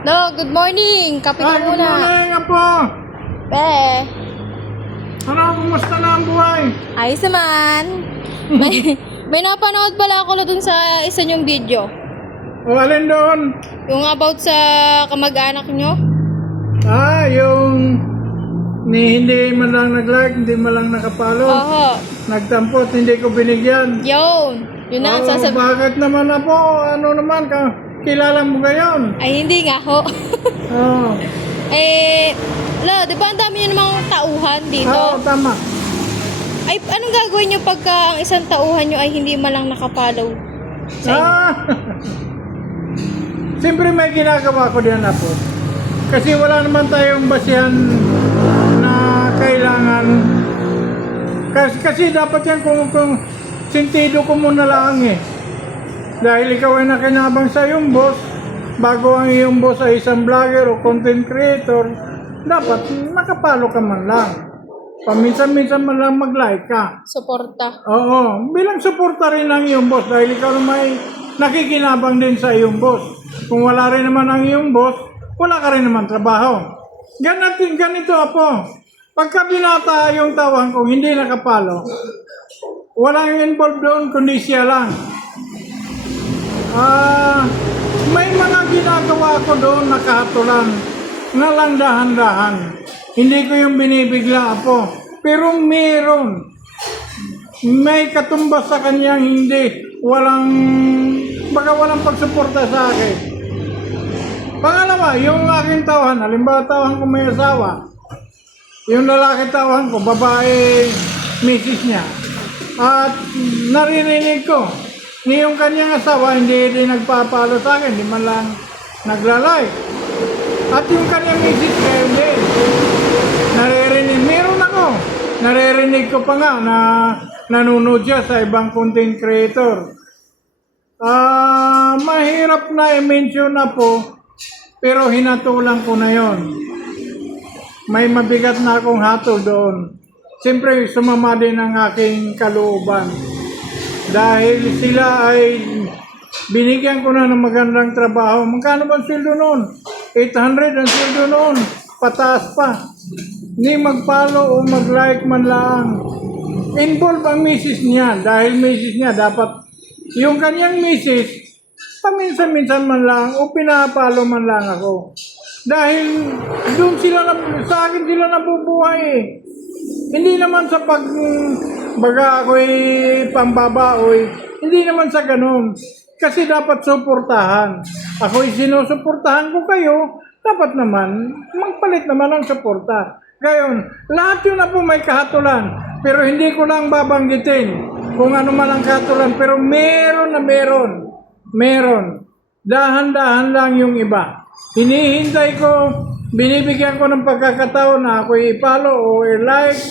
No, good morning. Kape ka Good muna. morning, Apo. Be, Ano, kumusta na ang buhay? ayos naman. May napanood pala ako na dun sa isa niyong video. O, alin doon? Yung about sa kamag-anak nyo. Yung hindi man lang nag-like, hindi man lang nakapalo. Oho. Nagtampot, hindi ko binigyan. Yun. Yun na ang sasabihin. Bakit naman na po? Ano naman ka? Kilala mo ngayon? Ay, hindi nga ho. Oo. Di ba ang dami nyo namang tauhan dito? Oo, tama. Ay, anong gagawin nyo pagka ang isang tauhan nyo ay hindi man lang nakapollow sa inyo? Siyempre may ginagawa ko diyan, Apo. Kasi wala naman tayong basihan na kailangan. Kasi dapat yan kung sentido ko muna lang eh. Dahil ikaw ay nakinabang sa iyong boss, bago ang iyong boss ay isang vlogger o content creator, dapat nakapalo ka man lang. Paminsan-minsan man lang mag-like ka. Suporta. Oo, bilang suporta rin ng iyong boss dahil ikaw naman ay nakikinabang din sa iyong boss. Kung wala rin naman ang iyong boss, wala ka rin naman trabaho. Ganito, Apo. Pagka binata yung tawang kung hindi nakapalo, walang involved doon kundi siya lang. May mga ginagawa ko doon nakahatulan na lang dahan-dahan. Hindi ko yung binibigla, Apo. Pero meron. May katumbas sa kanyang hindi. Baka walang pagsuporta sa akin. Pangalawa, yung aking tauhan, halimbawa tauhan ko may asawa. Yung lalaki tauhan ko, babae, misis niya. At naririnig ko, ni yung kanyang asawa hindi din nagpapalo sa akin, hindi man lang naglalike. At yung kanyang misis kaya hindi. Naririnig, meron ako. Naririnig ko pa nga na nanonood siya sa ibang content creator. Mahirap na i-mention na po, pero hinatulan ko na yon. May mabigat na akong hatol doon. Siyempre, sumama din ang aking kalooban. Dahil sila ay binigyan ko na ng magandang trabaho. Magkano ba ang sweldo noon? 800 ang sweldo noon. Pataas pa. Hindi mag-follow o mag-like man lang. Involve ang misis niya. Dahil misis niya dapat yung kanyang misis, paminsan-minsan man lang o pinapalo man lang ako. Dahil doon sa akin sila nabubuhay eh. Hindi naman sa baga ako'y pambabaoy. Hindi naman sa ganun. Kasi dapat suportahan. Ako'y sinusuportahan ko kayo, dapat naman, magpalit naman ang suporta. Gayon, lahat yun na po may kahatulan. Pero hindi ko lang babanggitin kung ano man ang kahatulan. Pero meron na meron. Meron. Dahan-dahan lang yung iba. Hinihintay ko, binibigyan ko ng pagkakataon na ako'y i-follow o i-like.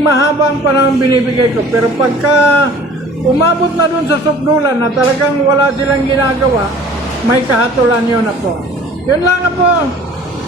Mahabang panahon binibigay ko. Pero pagka umabot na dun sa sukdulan na talagang wala silang ginagawa, may kahatulan yun na po. Yun lang na po.